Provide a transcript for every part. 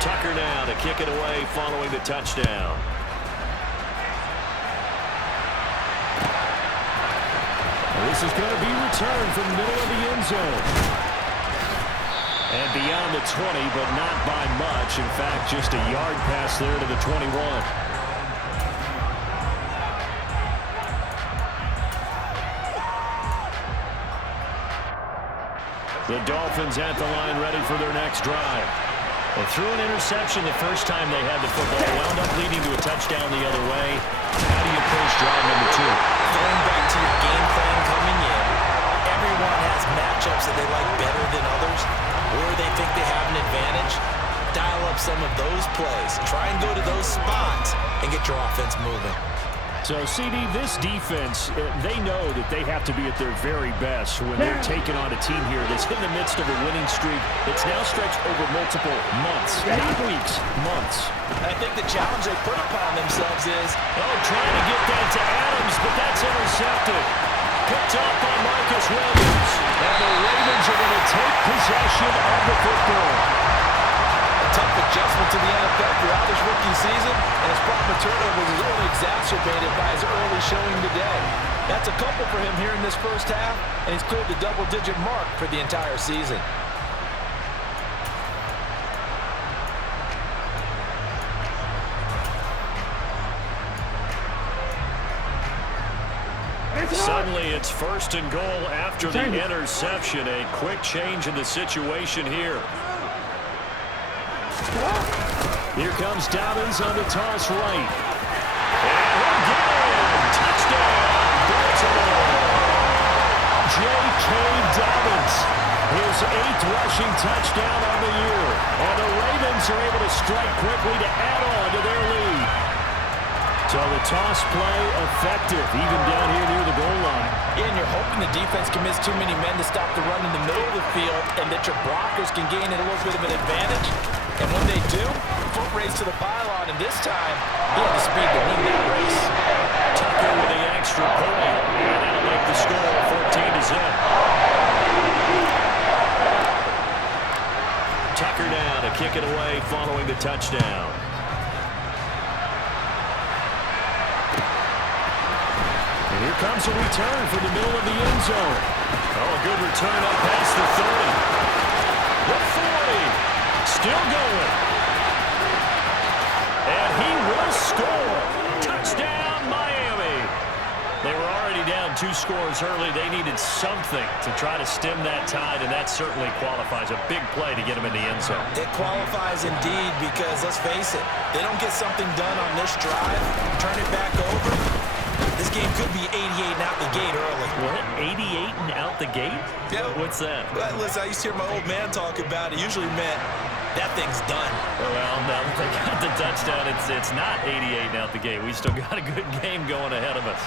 Tucker now to kick it away following the touchdown. This is going to be returned from the middle of the end zone. And beyond the 20, but not by much. In fact, just a yard pass there to the 21. The Dolphins at the line ready for their next drive. They threw an interception the first time they had the football. Wound up leading to a touchdown the other way. How do you approach drive number 2? Going back to your game plan coming in, everyone has matchups that they like better than others, or they think they have an advantage. Dial up some of those plays. Try and go to those spots and get your offense moving. So, CD, this defense, they know that they have to be at their very best when they're taking on a team here that's in the midst of a winning streak that's now stretched over multiple months, not weeks, months. I think the challenge they put upon themselves is, trying to get that to Adams, but that's intercepted. Picked up by Marcus Williams. And the Ravens are going to take possession of the football. Tough adjustment to the NFL throughout his rookie season, and his problem with turnovers is only exacerbated by his early showing today. That's a couple for him here in this first half, and he's cleared the double-digit mark for the entire season. Suddenly it's 1st and goal after the interception. A quick change in the situation here. Here comes Dobbins on the toss right. And again, touchdown, Baltimore. J.K. Dobbins, his 8th rushing touchdown on the year. And the Ravens are able to strike quickly to add on to their lead. So the toss play effective, even down here near the goal line. Yeah, and you're hoping the defense commits too many men to stop the run in the middle of the field and that your blockers can gain a little bit of an advantage. And when they do, foot race to the pylon, and this time, he had the speed to win that race. Tucker with the extra point, and that'll make the score 14-0. Tucker now to kick it away following the touchdown. And here comes a return from the middle of the end zone. Oh, a good return up past the 30. The 40. Still going. And he will score. Touchdown, Miami. They were already down 2 scores early. They needed something to try to stem that tide, and that certainly qualifies. A big play to get them in the end zone. It qualifies indeed because, let's face it, they don't get something done on this drive, turn it back over. This game could be 88 and out the gate early. What? 88 and out the gate? Yeah. What's that? Well, listen, I used to hear my old man talk about it. Usually meant that thing's done. Well, now that they got the touchdown, it's not 88 and out the gate. We still got a good game going ahead of us.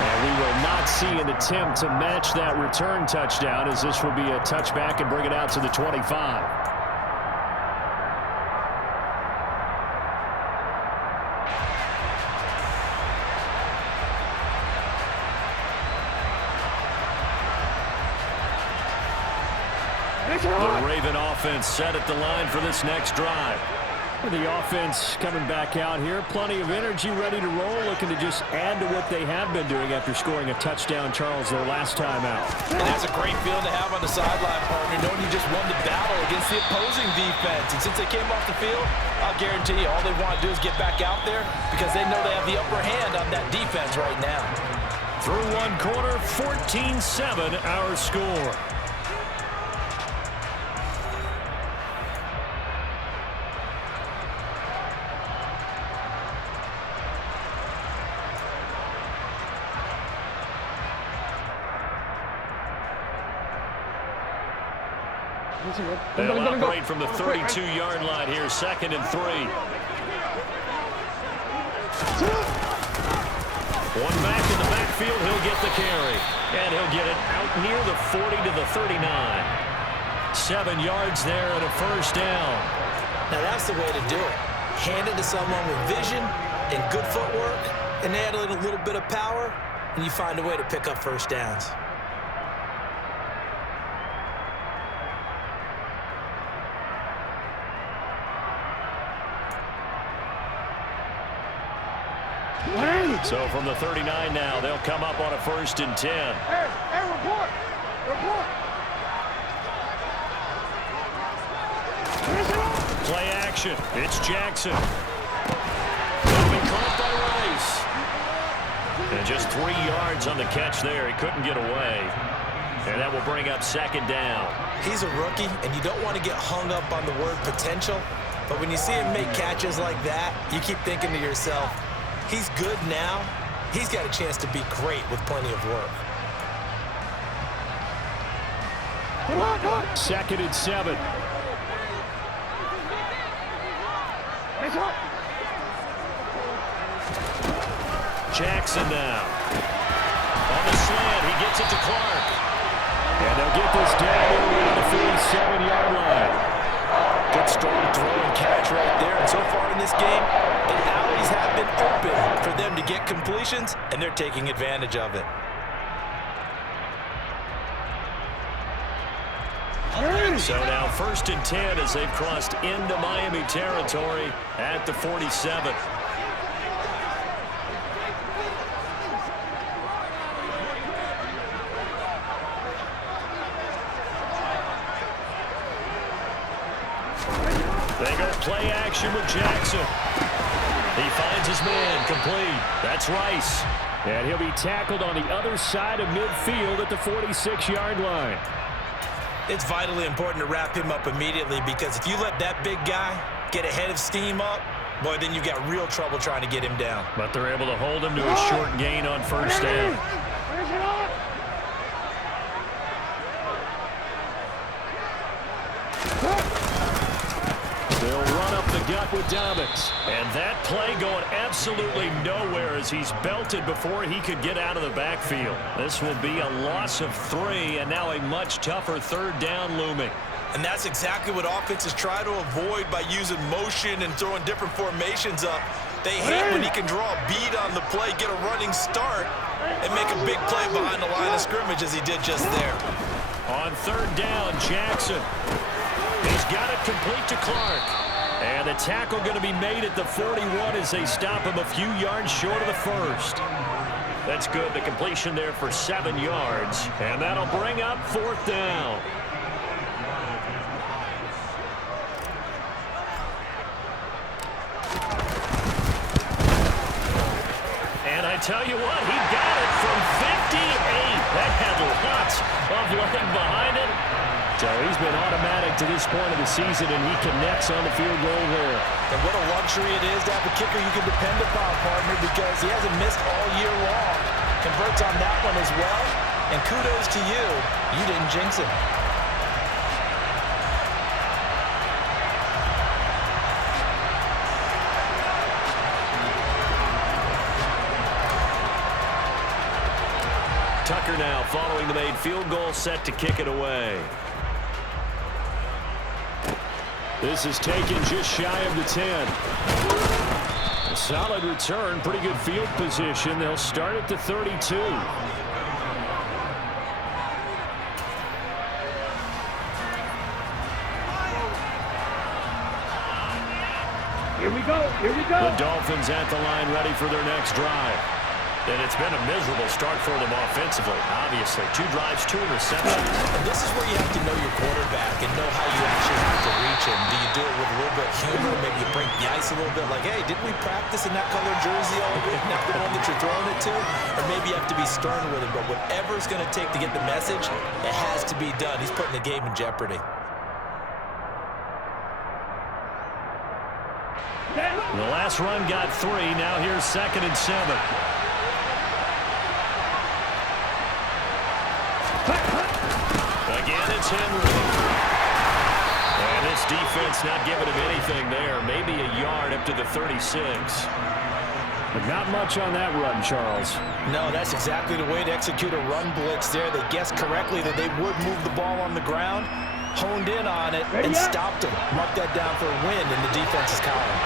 And we will not see an attempt to match that return touchdown, as this will be a touchback and bring it out to the 25. The Raven offense set at the line for this next drive. The offense coming back out here. Plenty of energy, ready to roll, looking to just add to what they have been doing after scoring a touchdown, Charles, their last time out. And that's a great feeling to have on the sideline, partner, knowing you just won the battle against the opposing defense. And since they came off the field, I'll guarantee you all they want to do is get back out there because they know they have the upper hand on that defense right now. Through one quarter, 14-7 our score. They'll operate from the 32-yard line here, 2nd and 3. One back in the backfield, he'll get the carry. And he'll get it out near the 40 to the 39. 7 yards there and a first down. Now that's the way to do it. Hand it to someone with vision and good footwork, and add a little bit of power, and you find a way to pick up first downs. So from the 39 now, they'll come up on a 1st and 10. Hey, report. Play action. It's Jackson. It'll be caught by Rice. And just 3 yards on the catch there. He couldn't get away. And that will bring up 2nd down. He's a rookie, and you don't want to get hung up on the word potential. But when you see him make catches like that, you keep thinking to yourself, he's good now. He's got a chance to be great with plenty of work. 2nd and 7. Jackson now. On the slant, he gets it to Clark. And they'll get this down around the 47-yard line. Good strong throw and catch right there. And so far in this game, the alleys have been open for them to get completions, and they're taking advantage of it. So now 1st and 10 as they've crossed into Miami territory at the 47. They go play action with Jackson. He finds his man complete. That's Rice. And he'll be tackled on the other side of midfield at the 46-yard line. It's vitally important to wrap him up immediately, because if you let that big guy get ahead of steam up, boy, then you've got real trouble trying to get him down. But they're able to hold him to a short gain on 1st down. They'll run up the gut with Dobbins. And that play going absolutely nowhere as he's belted before he could get out of the backfield. This will be a loss of 3, and now a much tougher 3rd down looming. And that's exactly what offenses try to avoid by using motion and throwing different formations up. They hate when he can draw a bead on the play, get a running start, and make a big play behind the line of scrimmage as he did just there. On 3rd down, Jackson. He's got it complete to Clark. And the tackle going to be made at the 41 as they stop him a few yards short of the 1st. That's good. The completion there for 7 yards. And that'll bring up 4th down. And I tell you what, he got it from 58. That had lots of leg behind it. So he's been automatic to this point of the season, and he connects on the field goal there. And what a luxury it is to have a kicker you can depend upon, partner, because he hasn't missed all year long. Converts on that one as well. And kudos to you. You didn't jinx him. Tucker now following the made field goal, set to kick it away. This is taken just shy of the 10. A solid return, pretty good field position. They'll start at the 32. Here we go. The Dolphins at the line, ready for their next drive. And it's been a miserable start for them offensively, obviously. 2 drives, 2 interceptions. And this is where you have to know your quarterback and know how you actually have to reach him. Do you do it with a little bit of humor? Maybe you break the ice a little bit, like, hey, didn't we practice in that color jersey all week? Not the one that you're throwing it to? Or maybe you have to be stern with him. But whatever it's going to take to get the message, it has to be done. He's putting the game in jeopardy. The last run got 3. Now here's 2nd and 7. Again, it's Henry. And this defense not giving him anything there. Maybe a yard up to the 36. But not much on that run, Charles. No, that's exactly the way to execute a run blitz there. They guessed correctly that they would move the ball on the ground, honed in on it, and stopped him. Mark that down for a win in the defense's column.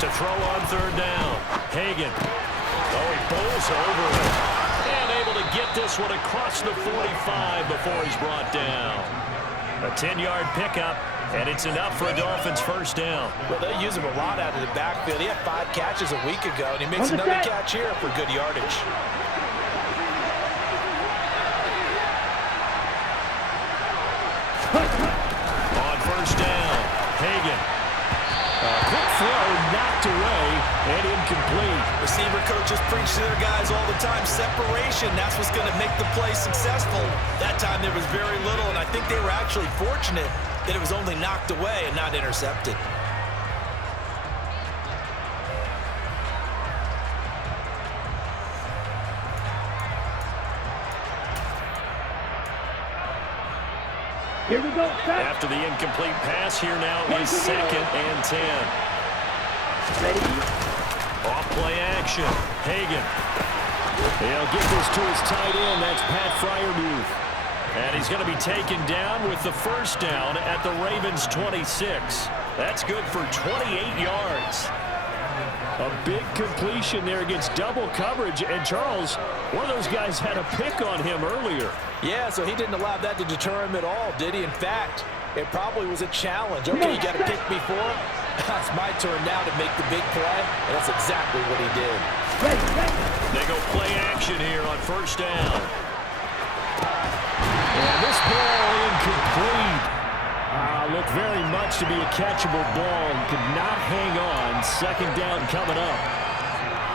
To throw on 3rd down. Hagan. Oh, he bowls over it. And able to get this one across the 45 before he's brought down. A 10-yard pickup, And it's enough for a Dolphins first down. Well, they use him a lot out of the backfield. He had 5 catches a week ago, and he makes another catch here for good yardage. On first down, Hagan. Quick throw, knocked away, and incomplete. Receiver coaches preach to their guys all the time. Separation, that's what's going to make the play successful. That time there was very little, and I think they were actually fortunate that it was only knocked away and not intercepted. Here we go. After the incomplete pass, here now is 2nd and 10. Ready? Off play action. Hagan. He'll get this to his tight end. That's Pat Freiermuth. And he's going to be taken down with the first down at the Ravens' 26. That's good for 28 yards. A big completion there against double coverage. And Charles, one of those guys had a pick on him earlier. Yeah, so he didn't allow that to deter him at all, did he? In fact, it probably was a challenge. Okay, you got to pick me for it. It's my turn now to make the big play, and that's exactly what he did. They go play action here on first down. And this ball incomplete. Looked very much to be a catchable ball. Could not hang on. 2nd down coming up.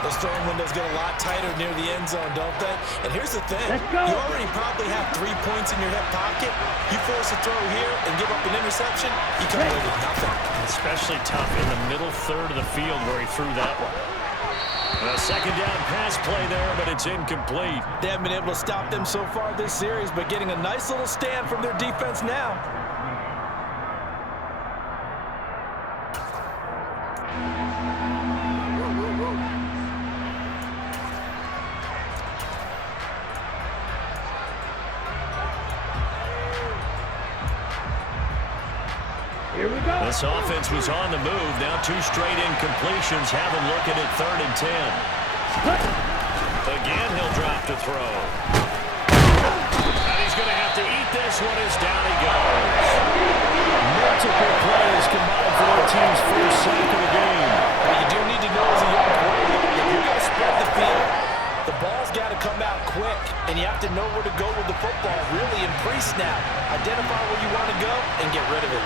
Those throwing windows get a lot tighter near the end zone, don't they? And here's the thing. You already probably have 3 points in your hip pocket. You force a throw here and give up an interception, you come away with nothing. Especially tough in the middle third of the field where he threw that one. A 2nd down pass play there, but it's incomplete. They haven't been able to stop them so far this series, but getting a nice little stand from their defense now. Here we go. This offense was on the move. Now 2 straight incompletions. Have him looking at 3rd and 10. Again, he'll drop to throw. And he's going to have to eat this one as down he goes. Multiple plays combined for their team's first sack of the game. What you do need to know as a young player, if you're going to spread the field, the ball's got to come out quick, and you have to know where to go with the football, really in pre-snap. Identify where you want to go and get rid of it.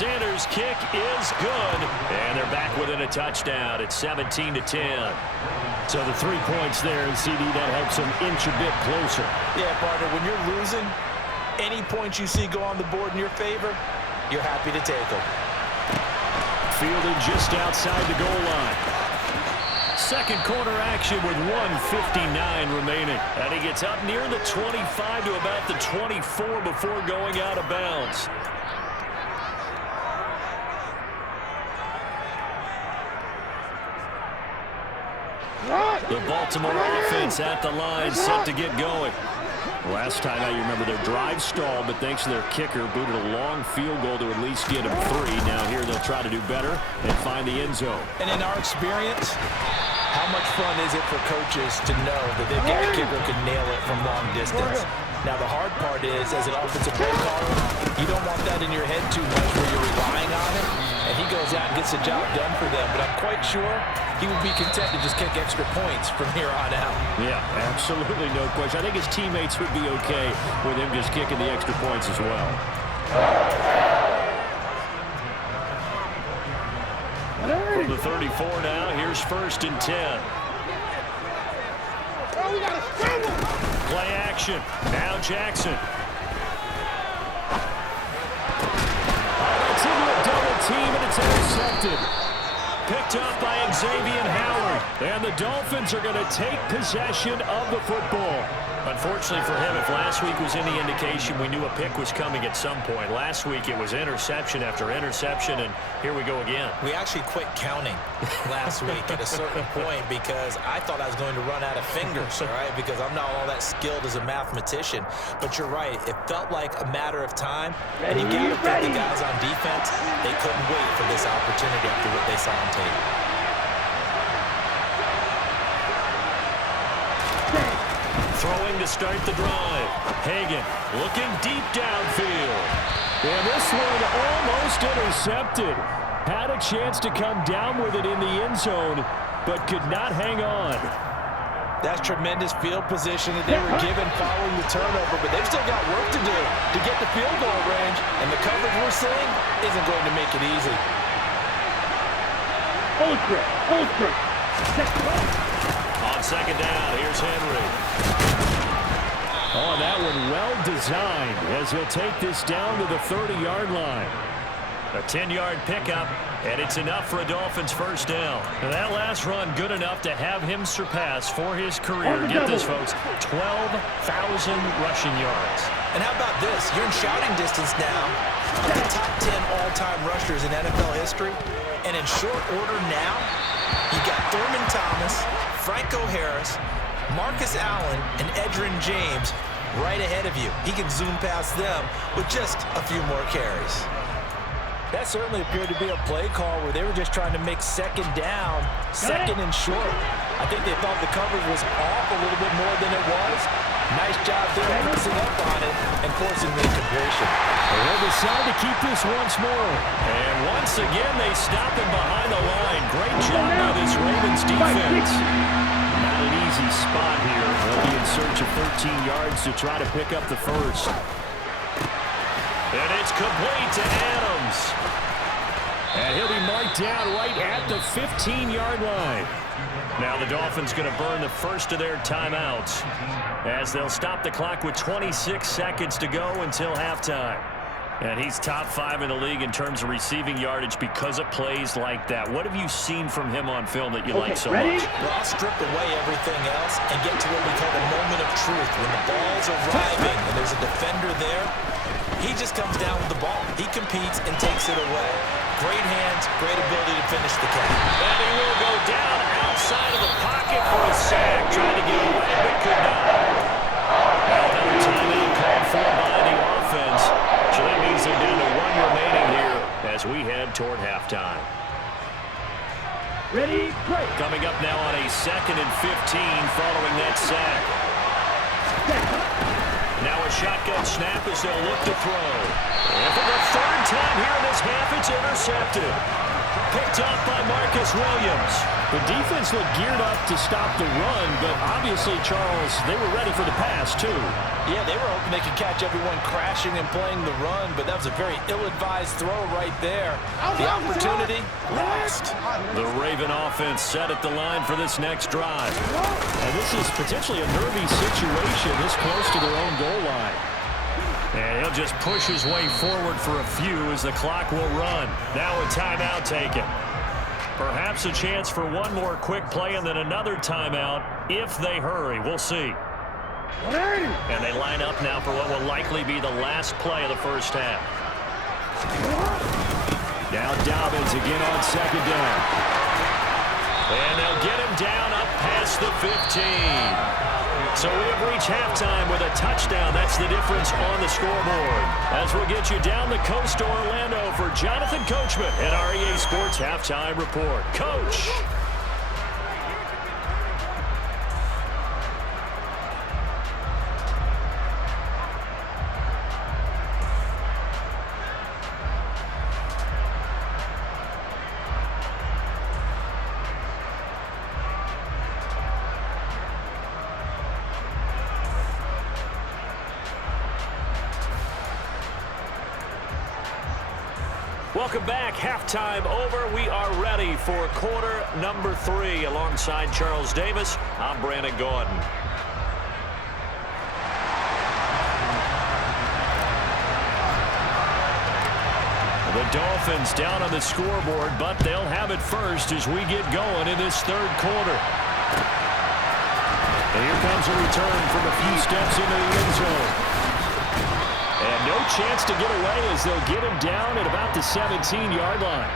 Sanders' kick is good, and they're back within a touchdown. It's 17-10. So the 3 points there, and CD, that helps them inch a bit closer. Yeah, partner, when you're losing, any points you see go on the board in your favor, you're happy to take them. Fielded just outside the goal line. Second quarter action with 1:59 remaining. And he gets up near the 25 to about the 24 before going out of bounds. The Baltimore offense at the line, set to get going. Last time out, you remember their drive stalled, but thanks to their kicker, booted a long field goal to at least get them 3. Now here they'll try to do better and find the end zone. And in our experience, how much fun is it for coaches to know that they've got a kicker who can nail it from long distance? Now the hard part is, as an offensive play caller, you don't want that in your head too much where you're relying on it, and he goes out and gets the job done for them. But I'm quite sure he would be content to just kick extra points from here on out. Yeah, absolutely no question. I think his teammates would be okay with him just kicking the extra points as well. From the 34 now, here's 1st and 10. Play action. Now Jackson. It's into a double team, and it's intercepted. Picked up by Xavier Howard. And the Dolphins are going to take possession of the football. Unfortunately for him, if last week was any indication, we knew a pick was coming at some point. Last week it was interception after interception, and here we go again. We actually quit counting last week at a certain point because I thought I was going to run out of fingers, all right, because I'm not all that skilled as a mathematician. But you're right. It felt like a matter of time. And you got to think the guys on defense, they couldn't wait for this opportunity after what they saw on tape. Throwing to start the drive. Hagan looking deep downfield. And this one almost intercepted. Had a chance to come down with it in the end zone, but could not hang on. That's tremendous field position that they were given following the turnover, but they've still got work to do to get the field goal range, and the coverage we're seeing isn't going to make it easy. On second down, here's Henry. Oh, that one well designed as he'll take this down to the 30-yard line. A 10-yard pickup, and it's enough for a Dolphins first down. Now that last run good enough to have him surpass for his career. Get this, folks, 12,000 rushing yards. And how about this? You're in shouting distance now of the top 10 all-time rushers in NFL history. And in short order now, you got Thurman Thomas, Franco Harris, Marcus Allen, and Edgerrin James right ahead of you. He can zoom past them with just a few more carries. That certainly appeared to be a play call where they were just trying to make second down, second and short. I think they thought the coverage was off a little bit more than it was. Nice job there pressing up on it and forcing the incompletion. They'll decide to keep this once more. And once again, they stop him behind the line. Great job by this Ravens defense. Not an easy spot here. They'll be in search of 13 yards to try to pick up the first. And it's complete to Adams. And he'll be marked down right at the 15-yard line. Now the Dolphins going to burn the first of their timeouts as they'll stop the clock with 26 seconds to go until halftime. And he's top 5 in the league in terms of receiving yardage because of plays like that. What have you seen from him on film that you like so much? Well, I'll strip away everything else and get to what we call the moment of truth. When the ball's arriving and there's a defender there, he just comes down with the ball. He competes and takes it away. Great hands, great ability to finish the catch. And he will go down outside of the pocket for a sack. Trying to get away, but could not. Another timeout called for by the offense. So that means they're down to 1 remaining here as we head toward halftime. Ready, play. Coming up now on a 2nd and 15 following that sack. Now a shotgun snap as they'll look to throw. And for the 3rd time here in this half, it's intercepted. Picked up by Marcus Williams. The defense looked geared up to stop the run, but obviously, Charles, they were ready for the pass, too. Yeah, they were hoping they could catch everyone crashing and playing the run, but that was a very ill-advised throw right there. The opportunity lost. The Raven offense set at the line for this next drive. And this is potentially a nervy situation this close to their own goal line. And he'll just push his way forward for a few as the clock will run. Now a timeout taken. Perhaps a chance for one more quick play and then another timeout if they hurry. We'll see. And they line up now for what will likely be the last play of the first half. Now Dobbins again on 2nd down. And they'll get him down up past the 15. So we have reached halftime with a touchdown. That's the difference on the scoreboard. As we'll get you down the coast to Orlando for Jonathan Coachman at REA Sports Halftime Report. Coach. Welcome back. Halftime over. We are ready for quarter number 3. Alongside Charles Davis, I'm Brandon Gordon. The The Dolphins down on the scoreboard, but they'll have it first as we get going in this third quarter. And here comes a return from a few steps into the end zone. And no chance to get away as they'll get him down at about the 17-yard line.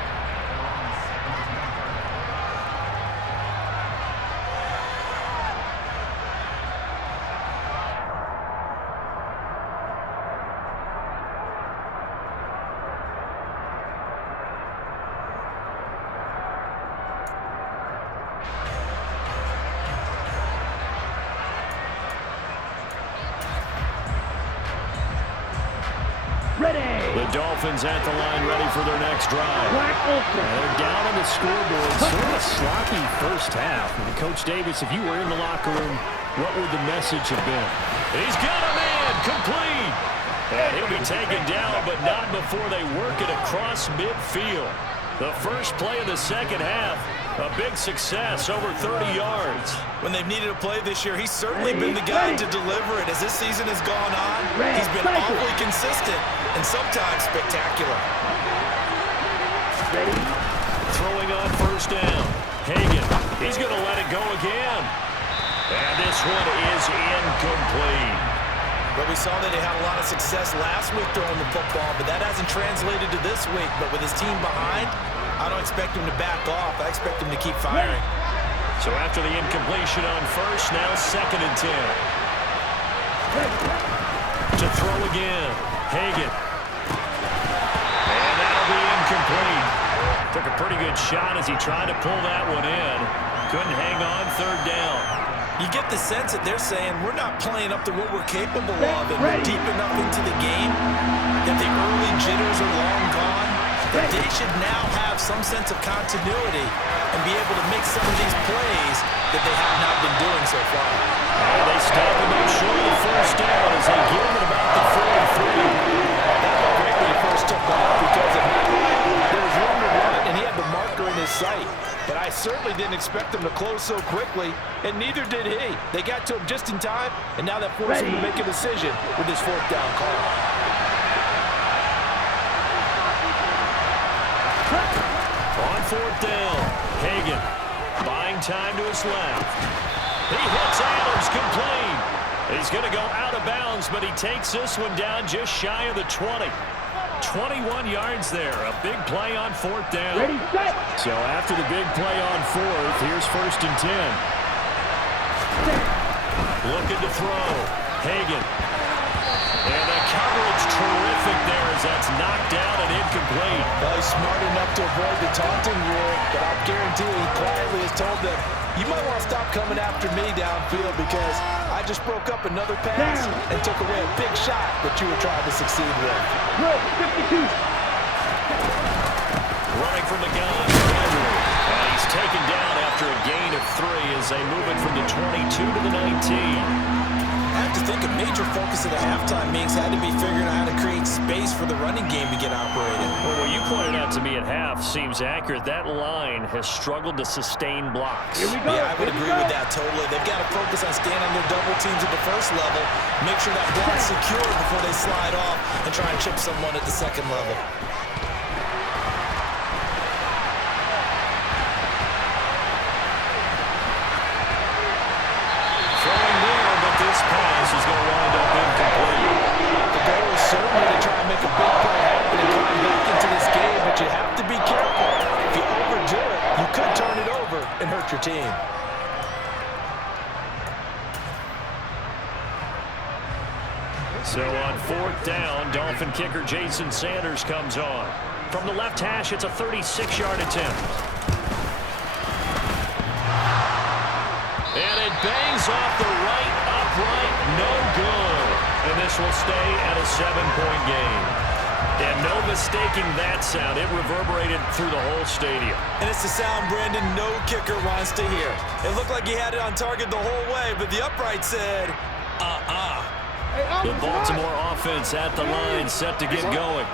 The Dolphins at the line ready for their next drive. They're down on the scoreboard. Sort of a sloppy first half. And Coach Davis, if you were in the locker room, what would the message have been? He's got a man complete. And he'll be taken down, but not before they work it across midfield. The first play of the second half, a big success, over 30 yards. When they've needed a play this year, he's certainly been the guy to deliver it. As this season has gone on, he's been awfully consistent and sometimes spectacular. Throwing on first down. Hagan, he's going to let it go again. And this one is incomplete. But we saw that he had a lot of success last week throwing the football, but that hasn't translated to this week. But with his team behind, I don't expect him to back off. I expect him to keep firing. So after the incompletion on first, now 2nd and 10. To throw again. Hagan. And that'll be incomplete. Took a pretty good shot as he tried to pull that one in. Couldn't hang on, 3rd down. You get the sense that they're saying we're not playing up to what we're capable of, and we're deep enough into the game that the early jitters are long gone, that they should now have some sense of continuity and be able to make some of these plays that they have not been doing so far. And they stop him up short of the first down as they get him at about the 43. That looked great when he first took off because there was room to run, and he had the marker in his sight. But I certainly didn't expect them to close so quickly, and neither did he. They got to him just in time, and now that forced him to make a decision with his 4th down call. On 4th down, Hagan buying time to his left. He hits Adams complete. He's going to go out of bounds, but he takes this one down just shy of the 20. 21 yards there. A big play on 4th down. Ready, set. So after the big play on 4th, here's 1st and 10. Looking to throw. Hagan. And the coverage terrific there as that's knocked down and incomplete. Well, he's smart enough to avoid the taunting rule, but I'll guarantee he quietly has told them, you might want to stop coming after me downfield because I just broke up another pass and took away a big shot that you were trying to succeed with. Good, 52. Running from the gun, Andrew. And he's taken down after a gain of 3 as they move it from the 22 to the 19. I have to think a major focus of the halftime meetings had to be figuring out how to create space for the running game to get operated. Well, what you pointed out to me at half seems accurate. That line has struggled to sustain blocks. Here we go. Yeah, I would agree with that totally. They've got to focus on staying on their double teams at the first level, make sure that block's secure before they slide off and try and chip someone at the second level. This pass is going to wind up incomplete. The goal is certainly to try and make a big play happen and climb back into this game, but you have to be careful. If you overdo it, you could turn it over and hurt your team. So on 4th down, Dolphin kicker Jason Sanders comes on. From the left hash, it's a 36-yard attempt. And it bangs off the right upright, no good. And this will stay at a 7-point game. And no mistaking that sound. It reverberated through the whole stadium. And it's the sound Brandon no kicker wants to hear. It looked like he had it on target the whole way, but the upright said, The Baltimore offense at the line, set to get going.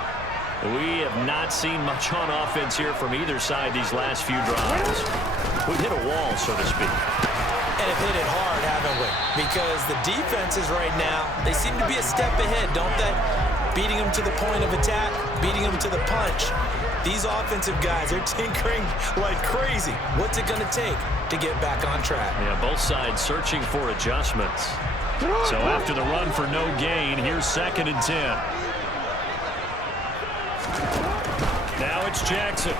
We have not seen much on offense here from either side these last few drives. We've hit a wall, so to speak. And have hit it hard, haven't we? Because the defenses right now, they seem to be a step ahead, don't they? beating them to the point of attack, beating them to the punch. These offensive guys, they're tinkering like crazy. What's it going to take to get back on track? Yeah, both sides searching for adjustments. So after the run for no gain, here's 2nd and 10. Now it's Jackson.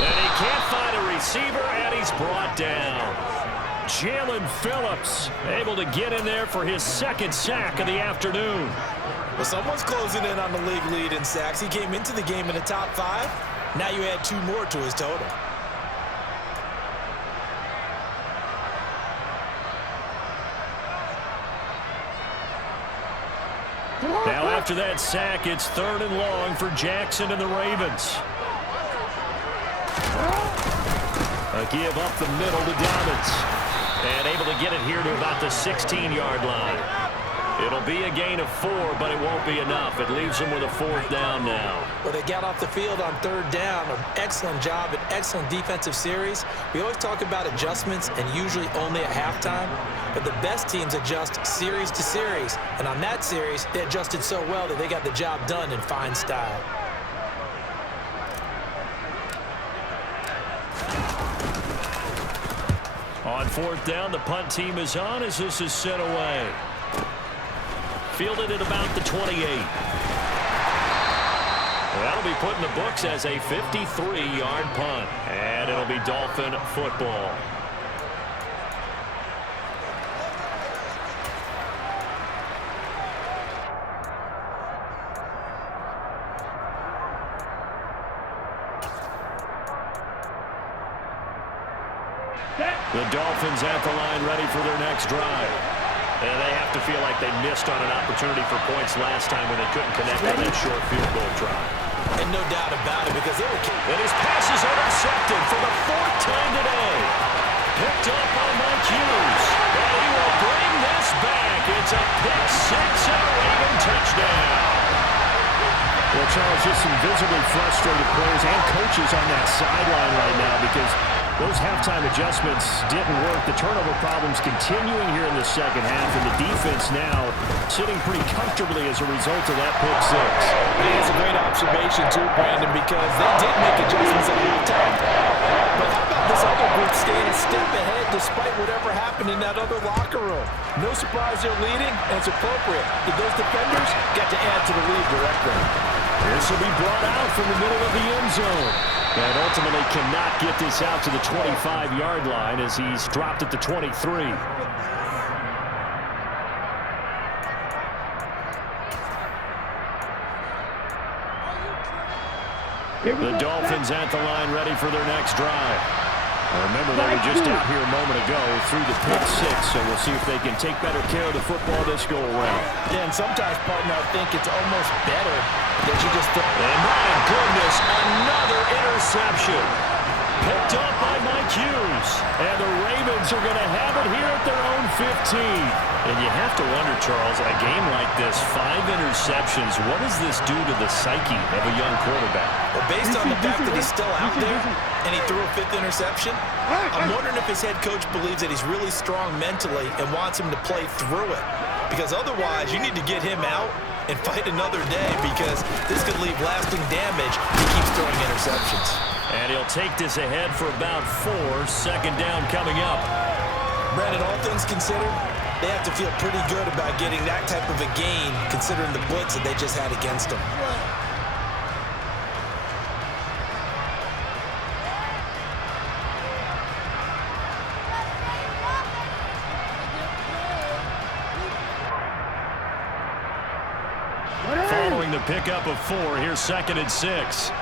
And he can't find a receiver, and he's brought down. Jalen Phillips able to get in there for his 2nd sack of the afternoon. Well, someone's closing in on the league lead in sacks. He came into the game in the top 5. Now you add 2 more to his total. Now after that sack, it's 3rd and long for Jackson and the Ravens. A give up the middle to Dobbins. And able to get it here to about the 16-yard line. It'll be a gain of 4, but it won't be enough. It leaves them with a 4th down now. Well, they got off the field on 3rd down. An excellent job, an excellent defensive series. We always talk about adjustments and usually only at halftime. But the best teams adjust series to series. And on that series, they adjusted so well that they got the job done in fine style. On 4th down, the punt team is on as this is sent away. Fielded at about the 28. That'll be put in the books as a 53-yard punt. And it'll be Dolphin football. The Dolphins at the line ready for their next drive. And they have to feel like they missed on an opportunity for points last time when they couldn't connect on that short field goal drive. And no doubt about it, because they were... And his pass is intercepted for the 4th time today. Picked up by Mike Hughes. And he will bring this back. It's a pick 6 and a Raven touchdown. Well, Charles, just some visibly frustrated players and coaches on that sideline right now because those halftime adjustments didn't work. The turnover problems continuing here in the 2nd half, and the defense now sitting pretty comfortably as a result of that pick 6. Yeah, it's a great observation, too, Brandon, because they did make adjustments at halftime. But how about this other group staying a step ahead despite whatever happened in that other locker room? No surprise they're leading, and it's appropriate. Those defenders got to add to the lead directly. This will be brought out from the middle of the end zone. And ultimately cannot get this out to the 25-yard line as he's dropped at the 23. The Dolphins at the line ready for their next drive. Remember, they were just out here a moment ago through the pick 6, so we'll see if they can take better care of the football this go-around. Yeah, and sometimes, partner, I think it's almost better that you just... And my goodness, another interception. Picked up by Mike Hughes. And the Ravens are going to have it here at their own 15. And you have to wonder, Charles, a game like this, 5 interceptions, what does this do to the psyche of a young quarterback? Well, based on the fact that he's still out there and he threw a 5th interception, I'm wondering if his head coach believes that he's really strong mentally and wants him to play through it. Because otherwise, you need to get him out and fight another day because this could leave lasting damage if he keeps throwing interceptions. And he'll take this ahead for about 4. 2nd down coming up. Brandon, all things considered, they have to feel pretty good about getting that type of a gain considering the blitz that they just had against them. Following the pickup of 4, here's 2nd and 6.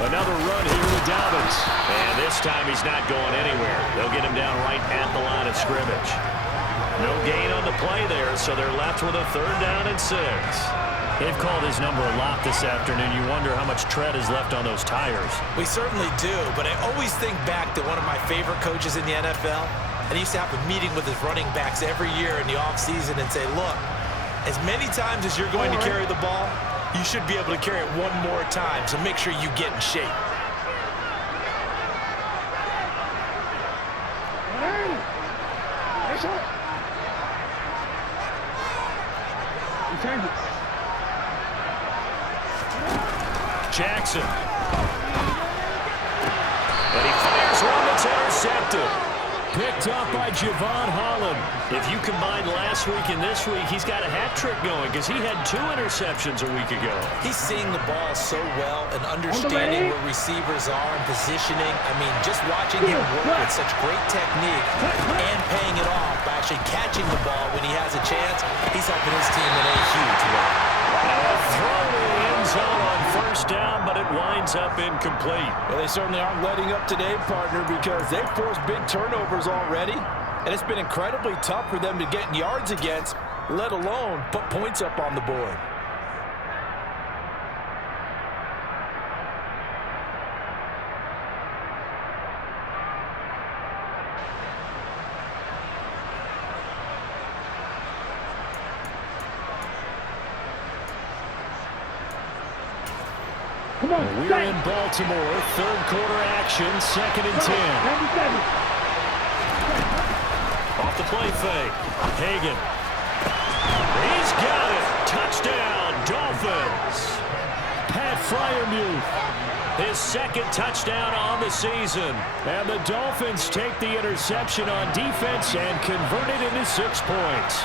Another run here with Dobbins. And this time he's not going anywhere. They'll get him down right at the line of scrimmage. No gain on the play there, so they're left with a 3rd down and 6. They've called his number a lot this afternoon. You wonder how much tread is left on those tires. We certainly do, but I always think back to one of my favorite coaches in the NFL, and he used to have a meeting with his running backs every year in the offseason and say, look, as many times as you're going to carry the ball, you should be able to carry it one more time, so make sure you get in shape. Jackson. And he fires one that's intercepted. Picked up by Javon Holland. If you combine last week and this week, he's got a hat trick going because he had 2 interceptions a week ago. He's seeing the ball so well and understanding where receivers are and positioning. I mean, just watching him work with such great technique and paying it off by actually catching the ball when he has a chance, he's helping his team in a huge way. A throw in the end zone on first down, but it winds up incomplete. Well, they certainly aren't letting up today, partner, because they've forced big turnovers already, and it's been incredibly tough for them to get yards against, let alone put points up on the board. We're in Baltimore, third quarter action, 2nd and 10. Off the play fake. Hagan. He's got it. Touchdown, Dolphins. Pat Freiermuth, his 2nd touchdown on the season. And the Dolphins take the interception on defense and convert it into 6 points.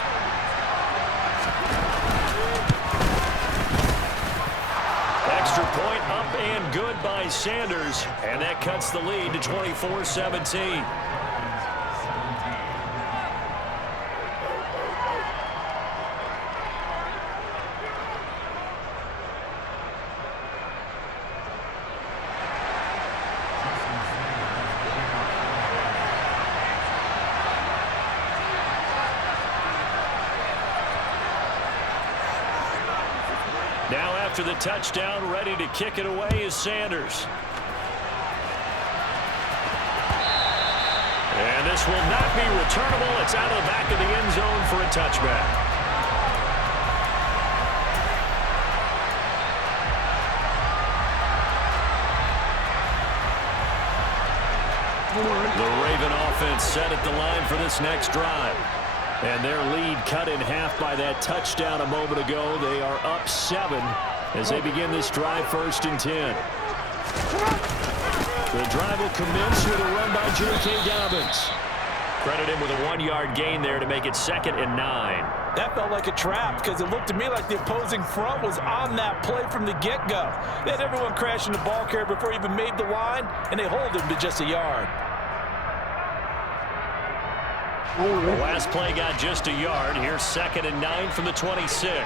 Extra point up and good by Sanders, and that cuts the lead to 24-17. Now after the touchdown, ready to kick it away is Sanders. And this will not be returnable. It's out of the back of the end zone for a touchback. The Raven offense set at the line for this next drive. And their lead cut in half by that touchdown a moment ago. They are up 7 as they begin this drive, 1st and 10. The drive will commence with a run by J.K. Dobbins. Credit him with a 1-yard gain there to make it 2nd and 9. That felt like a trap because it looked to me like the opposing front was on that play from the get-go. They had everyone crashing the ball carrier before he even made the line, and they hold him to just a yard. The last play got just a yard. Here's 2nd and 9 from the 26.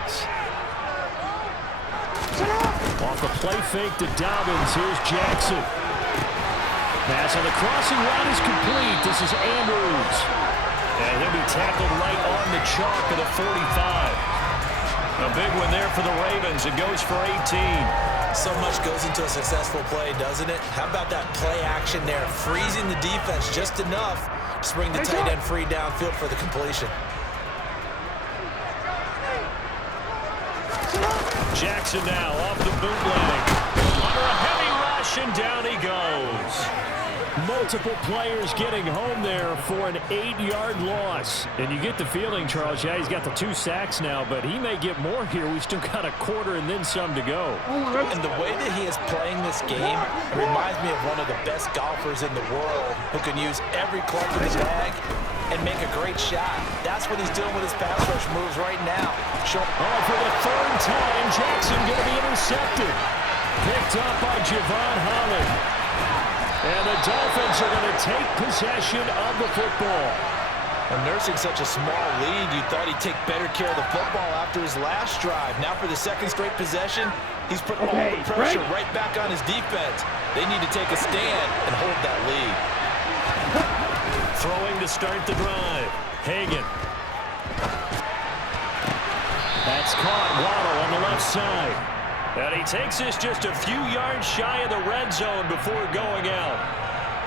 Off the play fake to Dobbins. Here's Jackson. Pass on the crossing route is complete. This is Andrews. And he'll be tackled right on the chalk of the 45. A big one there for the Ravens. It goes for 18. So much goes into a successful play, doesn't it? How about that play action there? Freezing the defense just enough to bring the tight end free downfield for the completion. Jackson now off the bootleg. Under a heavy rush, and down he goes. Multiple players getting home there for an 8-yard loss. And you get the feeling, Charles, yeah, he's got the 2 sacks now, but he may get more here. We've still got a quarter and then some to go. And the way that he is playing this game reminds me of one of the best golfers in the world who can use every club in his bag and make a great shot. That's what he's doing with his pass rush moves right now. For the 3rd time, Jackson going to be intercepted. Picked up by Javon Holland. And the Dolphins are going to take possession of the football. Well, nursing such a small lead, you thought he'd take better care of the football after his last drive. Now for the 2nd straight possession, he's put all the pressure right back on his defense. They need to take a stand and hold that lead. Throwing to start the drive. Hagan. That's caught. Waddle on the left side. And he takes this just a few yards shy of the red zone before going out.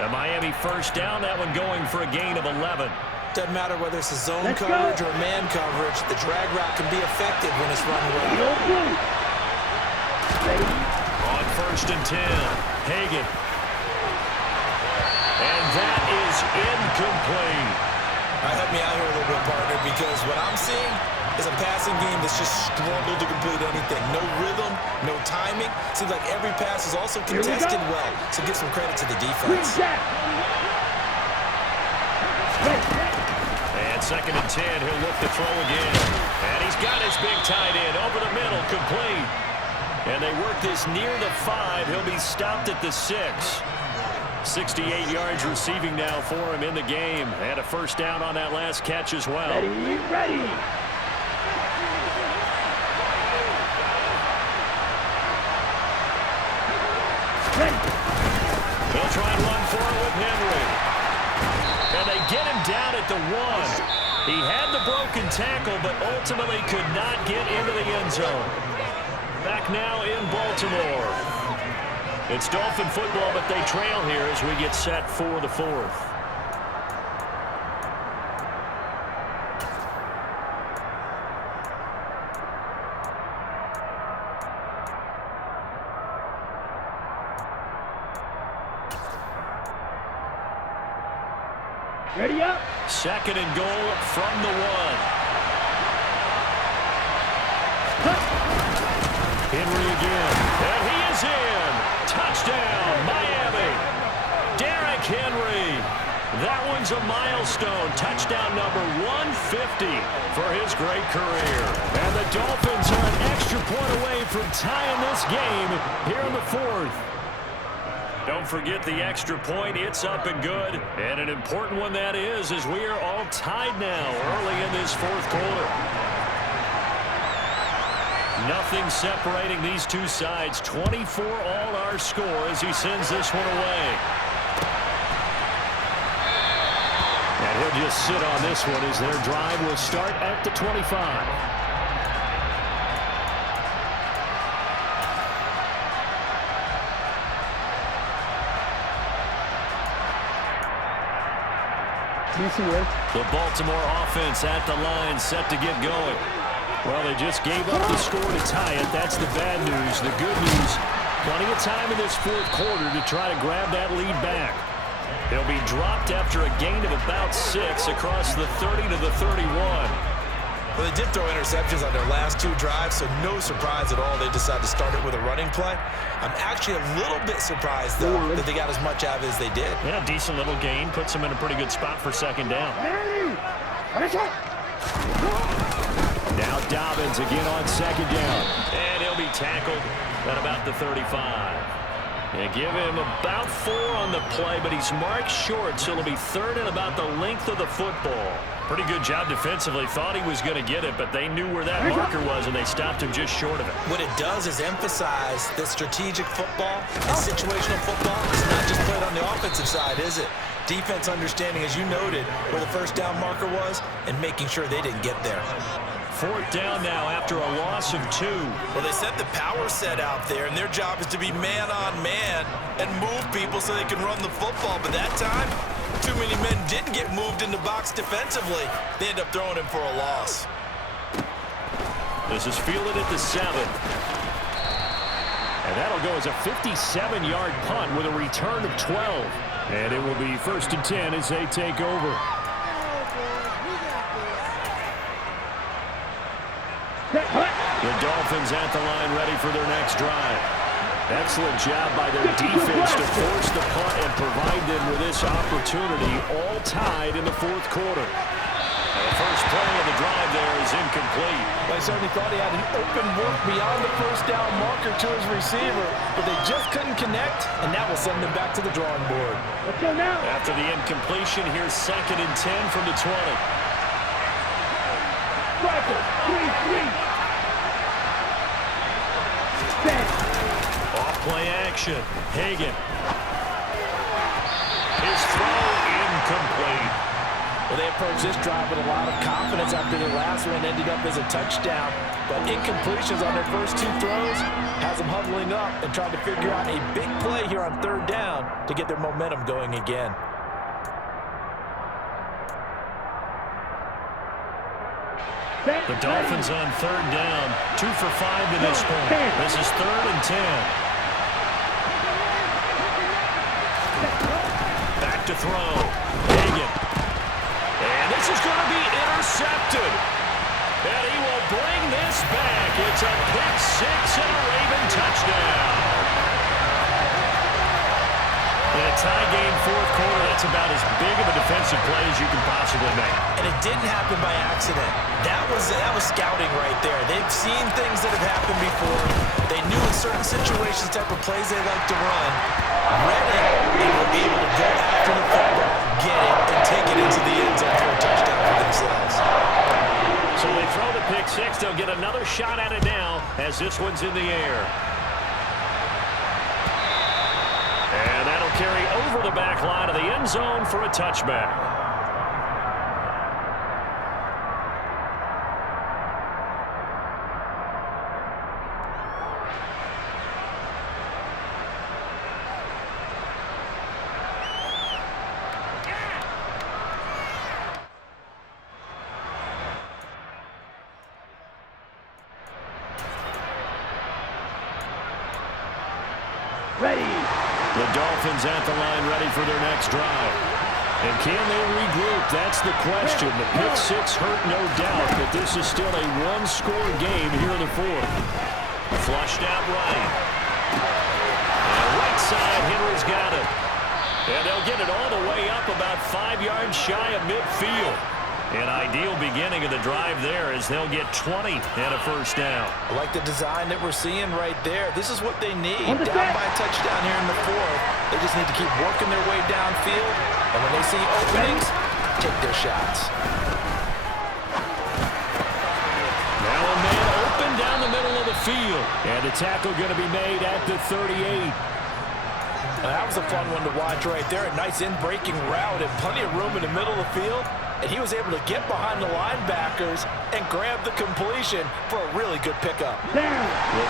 A Miami 1st down, that one going for a gain of 11. Doesn't matter whether it's a zone coverage or man coverage, the drag route can be effective when it's run well. On 1st and 10, Hagan. And that is incomplete. Help me out here a little bit, partner, because what I'm seeing, is a passing game that's just struggled to complete anything. No rhythm, no timing. Seems like every pass is also contested well, so give some credit to the defense. And 2nd and 10, he'll look to throw again. And he's got his big tight end over the middle, complete. And they work this near the 5. He'll be stopped at the 6. 68 yards receiving now for him in the game. And a first down on that last catch as well. Ready. He'll try and run for it with Henry. And they get him down at the 1. He had the broken tackle, but ultimately could not get into the end zone. Back now in Baltimore. It's Dolphin football, but they trail here as we get set for the 4th. Ready up. 2nd and goal from the 1. Henry again. And he is in. Touchdown, Miami. Derrick Henry. That one's a milestone. Touchdown number 150 for his great career. And the Dolphins are an extra point away from tying this game here in the 4th. Don't forget the extra point. It's up and good. And an important one that is, as we are all tied now early in this 4th quarter. Nothing separating these two sides. 24 all our score as he sends this one away. And he'll just sit on this one as their drive will start at the 25. The Baltimore offense at the line, set to get going. Well, they just gave up the score to tie it. That's the bad news. The good news, plenty of time in this 4th quarter to try to grab that lead back. They'll be dropped after a gain of about 6 across the 30 to the 31. Well, they did throw interceptions on their last 2 drives, so no surprise at all they decided to start it with a running play. I'm actually a little bit surprised, though, that they got as much out of it as they did. Yeah, decent little gain. Puts them in a pretty good spot for 2nd down. Now Dobbins again on 2nd down. And he'll be tackled at about the 35. They give him about 4 on the play, but he's marked short, so it'll be 3rd and about the length of the football. Pretty good job defensively. Thought he was going to get it, but they knew where that marker was, and they stopped him just short of it. What it does is emphasize that strategic football and situational football is not just played on the offensive side, is it? Defense understanding, as you noted, where the first down marker was and making sure they didn't get there. 4th down now after a loss of 2. Well, they set the power set out there, and their job is to be man-on-man and move people so they can run the football. But that time, too many men didn't get moved in the box defensively. They end up throwing him for a loss. This is fielded at the 7. And that'll go as a 57-yard punt with a return of 12. And it will be 1st and 10 as they take over. The Dolphins at the line ready for their next drive. Excellent job by their defense to force the punt and provide them with this opportunity, all tied in the 4th quarter. And the first play of the drive there is incomplete. Well, I certainly thought he had an open work beyond the first down marker to his receiver, but they just couldn't connect, and that will send them back to the drawing board. Let's go now. After the incompletion, here's 2nd and 10 from the 20. Rifle, 3-3. Off play action. Hagan. His throw incomplete. Well, they approached this drive with a lot of confidence after their last one ended up as a touchdown. But incompletions on their first 2 throws has them huddling up and trying to figure out a big play here on 3rd down to get their momentum going again. The Dolphins on 3rd down. 2 for 5 to this point. This is 3rd and 10. Back to throw. Hagan. And this is going to be intercepted. And he will is back. It's a pick six and a Raven touchdown. In a tie game fourth quarter, that's about as big of a defensive play as you can possibly make. And it didn't happen by accident. That was scouting right there. They've seen things that have happened before. They knew in certain situations type of plays they like to run. Read it, and were able to go after the football, get it, and take it into the end zone for a touchdown for themselves. So they throw the pick six. They'll get another shot at it now as this one's in the air. And that'll carry over the back line of the end zone for a touchback. The Dolphins at the line ready for their next drive. And can they regroup? That's the question. The pick six hurt, no doubt, but this is still a one-score game here in the fourth. Flushed out right. And right side, Henry's got it. And they'll get it all the way up about 5 yards shy of midfield. An ideal beginning of the drive there as they'll get 20 and a first down. I like the design that we're seeing right there. This is what they need. Down by a touchdown here in the fourth. They just need to keep working their way downfield. And when they see openings, take their shots. Now a man open down the middle of the field. And the tackle going to be made at the 38. That was a fun one to watch right there. A nice in-breaking route and plenty of room in the middle of the field. And he was able to get behind the linebackers and grab the completion for a really good pickup. The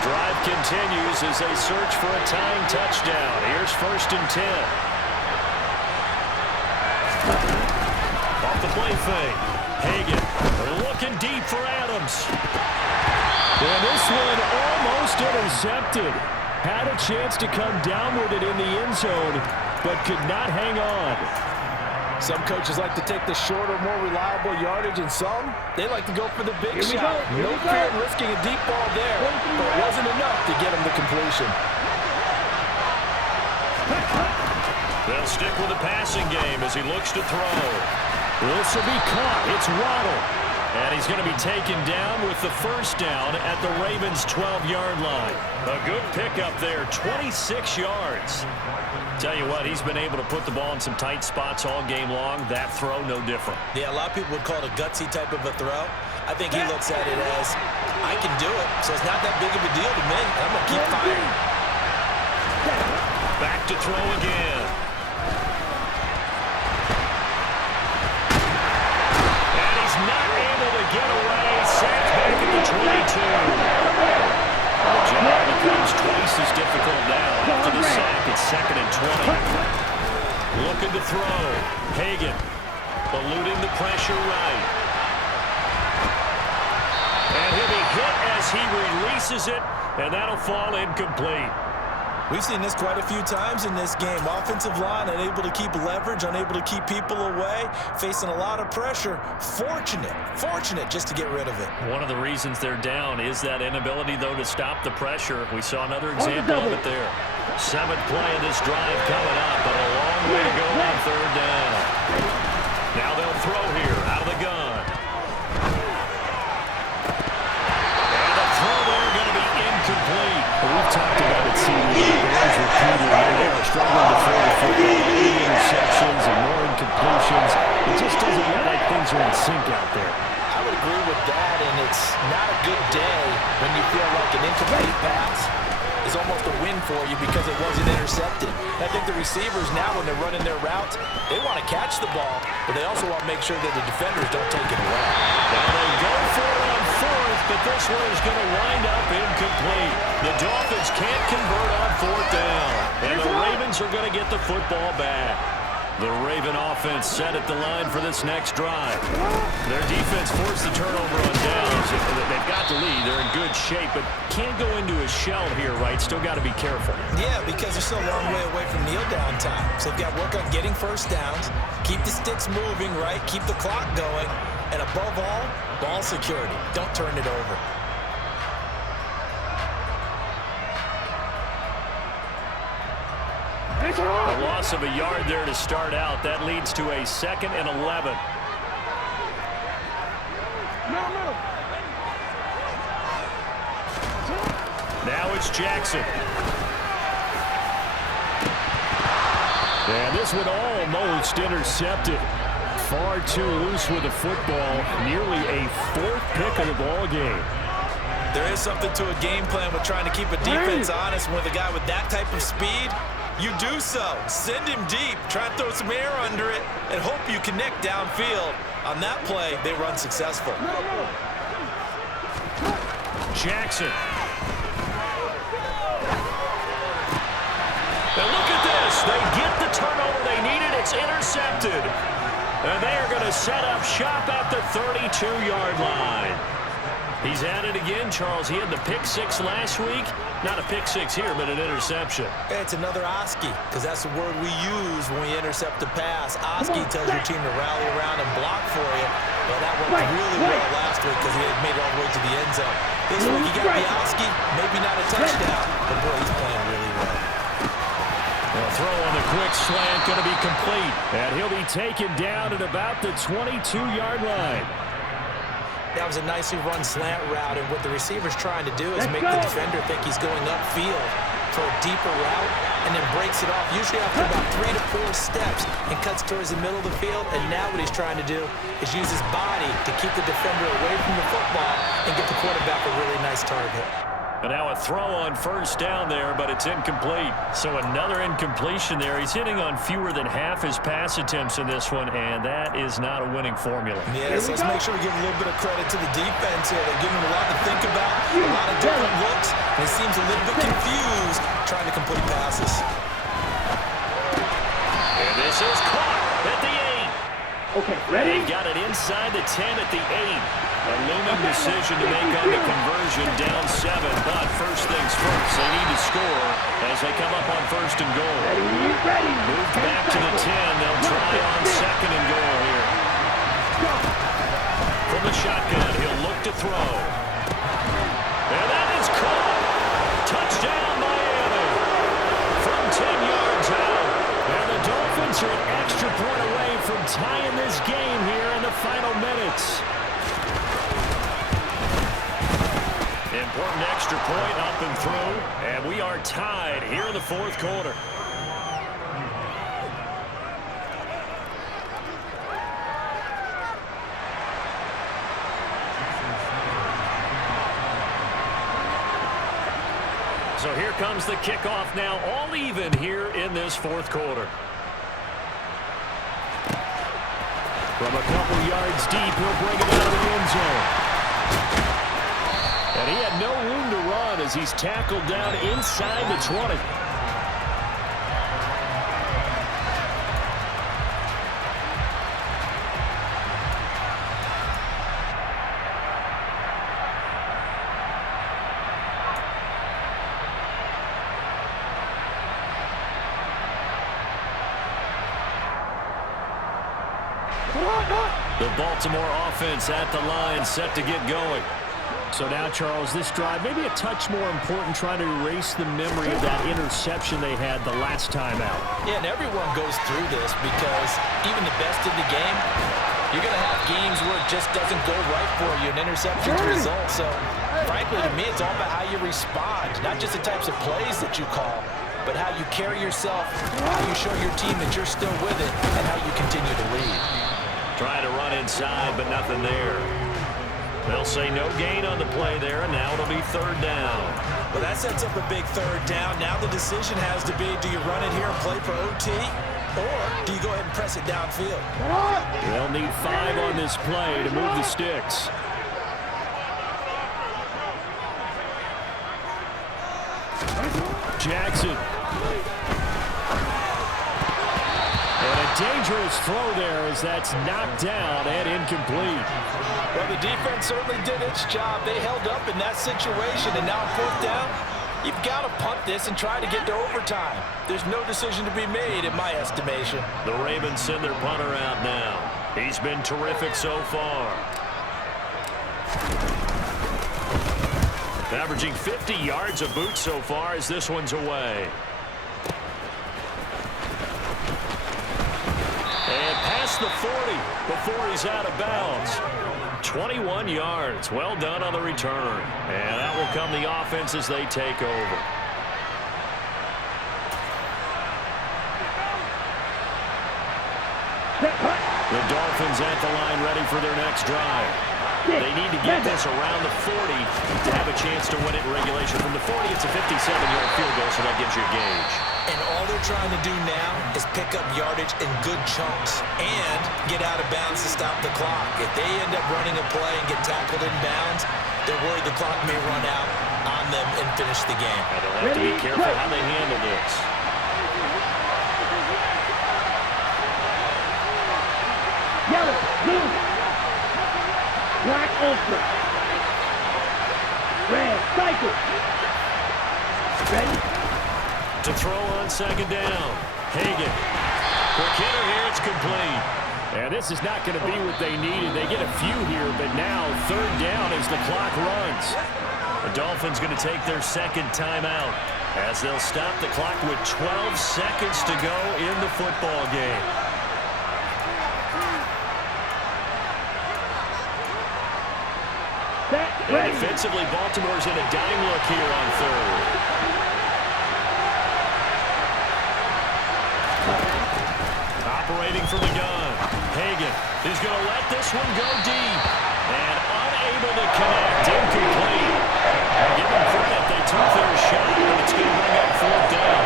drive continues as they search for a tying touchdown. Here's 1st and 10. Off the play fake. Hagan looking deep for Adams. And this one almost intercepted. Had a chance to come down with it in the end zone, but could not hang on. Some coaches like to take the shorter, more reliable yardage, and some, they like to go for the big shot. No fear in risking a deep ball there, but it wasn't enough to get him the completion. They'll stick with the passing game as he looks to throw. This will be caught. It's Waddle. And he's going to be taken down with the first down at the Ravens' 12-yard line. A good pickup there, 26 yards. Tell you what, he's been able to put the ball in some tight spots all game long. That throw, no different. Yeah, a lot of people would call it a gutsy type of a throw. I think he looks at it as, I can do it, so it's not that big of a deal to me. I'm going to keep firing. Back to throw again. And he's not able to get away. Sacked back at the 22. The job becomes twice as difficult now. After the sack, it's 2nd and 20. Looking to throw. Hagan eluding the pressure right. And he'll be hit as he releases it, and that'll fall incomplete. We've seen this quite a few times in this game. Offensive line unable to keep leverage, unable to keep people away, facing a lot of pressure. Fortunate just to get rid of it. One of the reasons they're down is that inability, though, to stop the pressure. We saw another example of it there. 7th play of this drive coming up, but a long way to go on 3rd down. Now they'll throw here out of the gun. And the throw there going to be incomplete. We've talked about it, CD. Bears repeatedly. They are struggling to throw the football. Interceptions and more incompletions. It just doesn't look like things are in sync out there. I would agree with that, and it's not a good day when you feel like an incomplete pass is almost a win for you because it wasn't intercepted. I think the receivers now, when they're running their routes, they want to catch the ball, but they also want to make sure that the defenders don't take it away. Now they go for it on 4th, but this one is going to wind up incomplete. The Dolphins can't convert on 4th down, and the Ravens are going to get the football back. The Raven offense set at the line for this next drive. Their defense forced the turnover on downs. They've got the lead. They're in good shape, but can't go into a shell here, right? Still got to be careful. Yeah, because they're still a long way away from kneel down time. So they've got to work on getting first downs, keep the sticks moving, right? Keep the clock going. And above all, ball security. Don't turn it over. A loss of a yard there to start out. That leads to a 2nd and 11. Now it's Jackson. And this one almost intercepted. Far too loose with the football. Nearly a 4th pick of the ball game. There is something to a game plan with trying to keep a defense honest. With a guy with that type of speed, you do so. Send him deep. Try and throw some air under it and hope you connect downfield. On that play, they run successful. Jackson. Now look at this. They get the turnover they needed. It's intercepted. And they are going to set up shop at the 32-yard line. He's at it again, Charles. He had the pick 6 last week. Not a pick 6 here, but an interception. It's another Oski, because that's the word we use when we intercept a pass. Oski tells your team to rally around and block for you. Well, that worked really well last week because he had made it all the way to the end zone. This week, he got the Oski, maybe not a touchdown, but boy, he's playing really well. The throw on the quick slant going to be complete. And he'll be taken down at about the 22-yard line. That was a nicely run slant route, and what the receiver's trying to do is make the defender think he's going upfield for a deeper route and then breaks it off, usually after about 3 to 4 steps, and cuts towards the middle of the field. And now what he's trying to do is use his body to keep the defender away from the football and get the quarterback a really nice target. And now a throw on 1st down there, but it's incomplete. So another incompletion there. He's hitting on fewer than half his pass attempts in this one, and that is not a winning formula. Yes, let's make sure we give a little bit of credit to the defense here. They're giving him a lot to think about, a lot of different looks, and he seems a little bit confused trying to complete passes. And this is caught at the 8. Okay, ready? They got it inside the 10 at the 8. A looming decision to make on the conversion, down 7. But first things first, they need to score as they come up on 1st and goal. Ready. Moved back to the 10. They'll try on 2nd and goal here. From the shotgun, he'll look to throw. And that is caught. Touchdown, Miami. From 10 yards out. And the Dolphins are an extra point away from tying this game here in the final minutes. Important extra point up and through, and we are tied here in the 4th quarter. So here comes the kickoff now, all even here in this 4th quarter. From a couple yards deep, he'll bring it out of the end zone. And he had no room to run as he's tackled down inside the 20. The Baltimore offense at the line, set to get going. So now, Charles, this drive, maybe a touch more important, trying to erase the memory of that interception they had the last time out. Yeah, and everyone goes through this because even the best in the game, you're going to have games where it just doesn't go right for you, an interception's result. So, frankly, to me, it's all about how you respond, not just the types of plays that you call, but how you carry yourself, how you show your team that you're still with it, and how you continue to lead. Trying to run inside, but nothing there. They'll say no gain on the play there, and now it'll be 3rd down. Well, that sets up a big 3rd down. Now the decision has to be, do you run it here and play for OT, or do you go ahead and press it downfield? They'll need 5 on this play to move the sticks. Jackson. And a dangerous throw there as that's knocked down and incomplete. Well, the defense certainly did its job. They held up in that situation, and now on 4th down, you've got to punt this and try to get to overtime. There's no decision to be made, in my estimation. The Ravens send their punter out now. He's been terrific so far. Averaging 50 yards a boot so far as this one's away. past the 40 before he's out of bounds. 21 yards. Well done on the return. And that will come the offense as they take over. The Dolphins at the line ready for their next drive. They need to get this around the 40 to have a chance to win it in regulation. From the 40, it's a 57-yard field goal, so that gives you a gauge. And all they're trying to do now is pick up yardage in good chunks and get out of bounds to stop the clock. If they end up running a play and get tackled in bounds, they're worried the clock may run out on them and finish the game. And they'll have to be careful how they handle this. Yellow, blue, black, ultra, red, cycle. Ready? To throw on second down. Hagan. Quick hitter here, it's complete. And this is not going to be what they needed. They get a few here, but now third down as the clock runs. The Dolphins going to take their second timeout as they'll stop the clock with 12 seconds to go in the football game. And defensively, Baltimore's in a dime look here on third. Operating from the gun. Hagan is going to let this one go deep. And unable to connect. Incomplete. Give them credit. They took their shot, but it's going to bring up fourth down.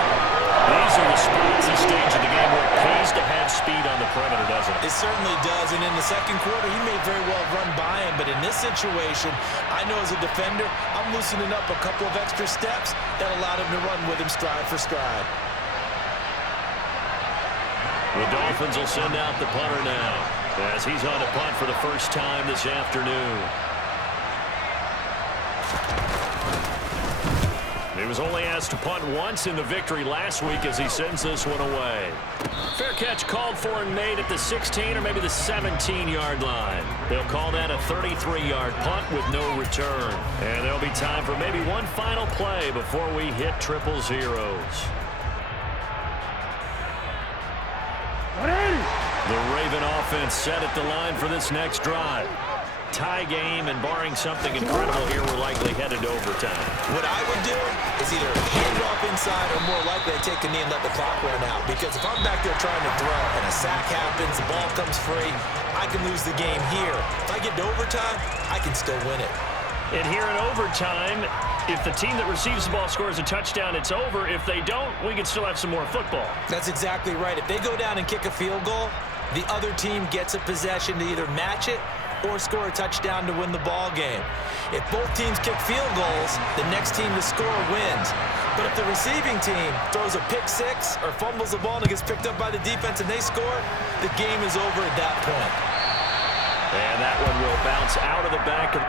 These are the spots, this stage of the game, where it pays to have speed on the perimeter, doesn't it? It certainly does, and in the second quarter, he may very well run by him, but in this situation, I know as a defender, I'm loosening up a couple of extra steps that allowed him to run with him stride for stride. The Dolphins will send out the punter now as he's on to punt for the first time this afternoon. He was only asked to punt once in the victory last week as he sends this one away. Fair catch called for and made at the 16 or maybe the 17-yard line. They'll call that a 33-yard punt with no return. And there'll be time for maybe one final play before we hit triple zeros. The Raven offense set at the line for this next drive. Tie game, and barring something incredible here, we're likely headed to overtime. What I would do is either hand off inside or more likely to take a knee and let the clock run out. Because if I'm back there trying to throw and a sack happens, the ball comes free, I can lose the game here. If I get to overtime, I can still win it. And here in overtime, if the team that receives the ball scores a touchdown, it's over. If they don't, we can still have some more football. That's exactly right. If they go down and kick a field goal, the other team gets a possession to either match it or score a touchdown to win the ball game. If both teams kick field goals, the next team to score wins. But if the receiving team throws a pick six or fumbles the ball and it gets picked up by the defense and they score, the game is over at that point. And that one will bounce out of the back of...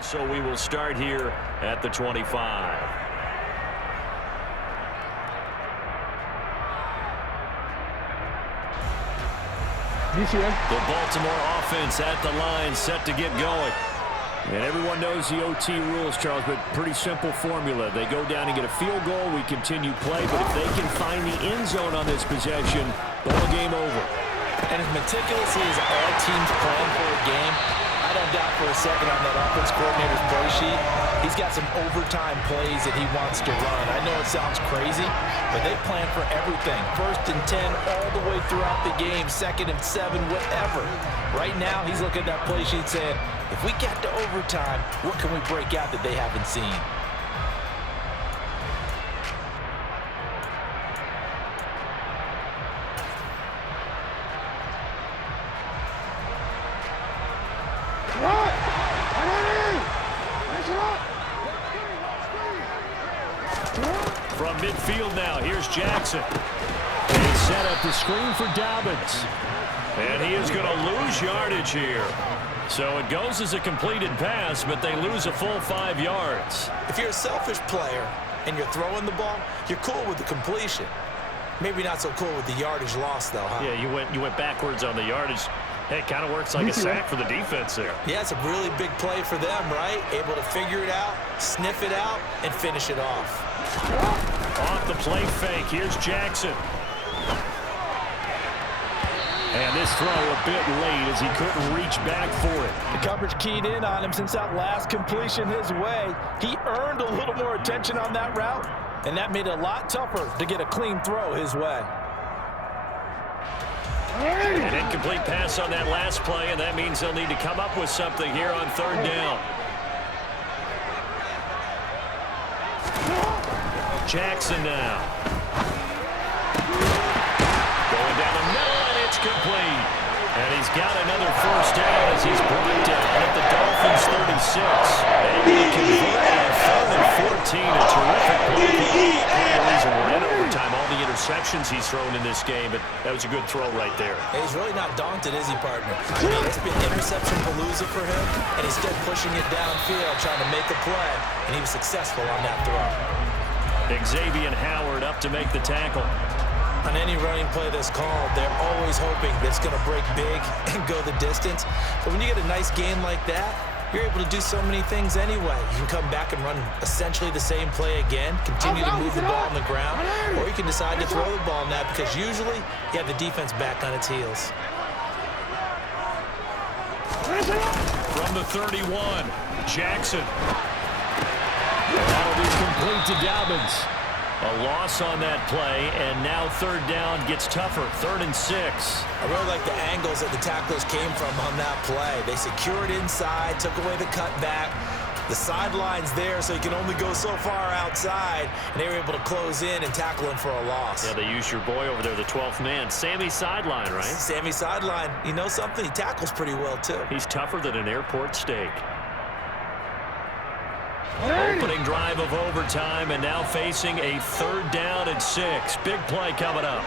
So we will start here at the 25. The Baltimore offense at the line, set to get going. And everyone knows the OT rules, Charles, but pretty simple formula. They go down and get a field goal, we continue play, but if they can find the end zone on this possession, ball game over. And as meticulously as all teams plan for a game, I don't doubt for a second on that offense coordinator's play sheet, He's got some overtime plays that he wants to run. I know it sounds crazy, but they plan for everything. 1st and 10 all the way throughout the game, 2nd and 7, whatever. Right now, he's looking at that play sheet saying, if we get to overtime, what can we break out that they haven't seen? From midfield now, here's Jackson. They set up the screen for Dobbins. And he is going to lose yardage here. So it goes as a completed pass, but they lose a full 5 yards. If you're a selfish player and you're throwing the ball, you're cool with the completion. Maybe not so cool with the yardage loss, though, huh? Yeah, you went backwards on the yardage. Hey, it kind of works like a sack for the defense there. Yeah, it's a really big play for them, right? Able to figure it out, sniff it out, and finish it off. Off the play fake, here's Jackson. And this throw a bit late as he couldn't reach back for it. The coverage keyed in on him since that last completion his way. He earned a little more attention on that route, and that made it a lot tougher to get a clean throw his way. An incomplete pass on that last play, and that means they'll need to come up with something here on 3rd down. Jackson now. Going down the middle, and it's complete. And he's got another 1st down as he's brought down at the Dolphins 36. Able to convert on 3rd and 14. A terrific play. The reason we're in overtime, all the interceptions he's thrown in this game, but that was a good throw right there. Hey, he's really not daunted, is he, partner? I mean, it's been interception palooza for him, and he's still pushing it downfield, trying to make a play, and he was successful on that throw. Xavier Howard up to make the tackle. On any running play that's called, they're always hoping that it's going to break big and go the distance. But when you get a nice game like that, you're able to do so many things anyway. You can come back and run essentially the same play again, continue to move the ball on the ground, or you can decide to throw the ball now because usually you have the defense back on its heels. From the 31, Jackson. That'll be complete to Dobbins. A loss on that play, and now 3rd down gets tougher. 3rd and 6. I really like the angles that the tacklers came from on that play. They secured inside, took away the cutback. The sideline's there, so you can only go so far outside, and they were able to close in and tackle him for a loss. Yeah, they used your boy over there, the 12th man. Sammy Sideline, right? Sammy Sideline. You know something? He tackles pretty well, too. He's tougher than an airport steak. Opening drive of overtime, and now facing a 3rd down and 6. Big play coming up.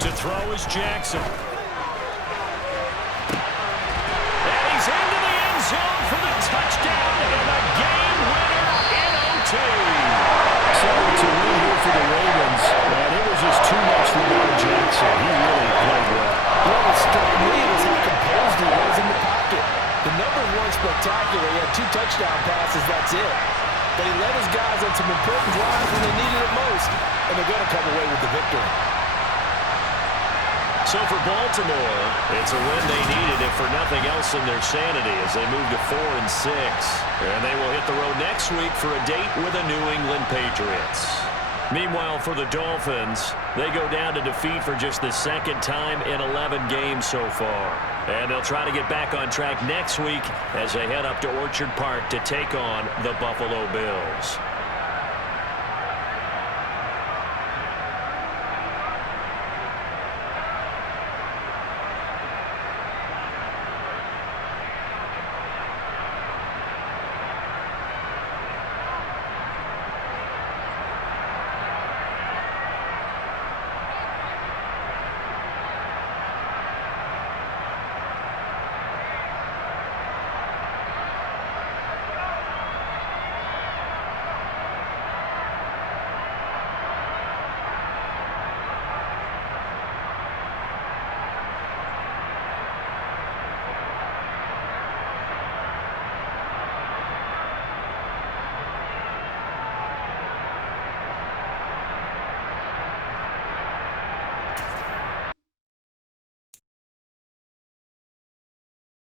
To throw is Jackson. And he's into the end zone for the touchdown and a game winner in OT. So it's a win here for the Ravens, and it was just too much for Lamar Jackson. He really played well. What struck me was how composed he was in the pocket. The numbers weren't spectacular. He had 2 touchdown passes, that's it. But he led his guys on some important drives when they needed it most, and they're going to come away with the victory. So for Baltimore, it's a win they needed, if for nothing else in their sanity, as they move to 4 and 6. And they will hit the road next week for a date with the New England Patriots. Meanwhile, for the Dolphins, they go down to defeat for just the 2nd time in 11 games so far. And they'll try to get back on track next week as they head up to Orchard Park to take on the Buffalo Bills.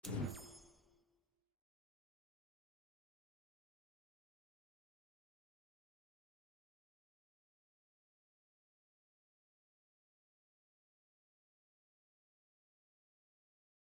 it.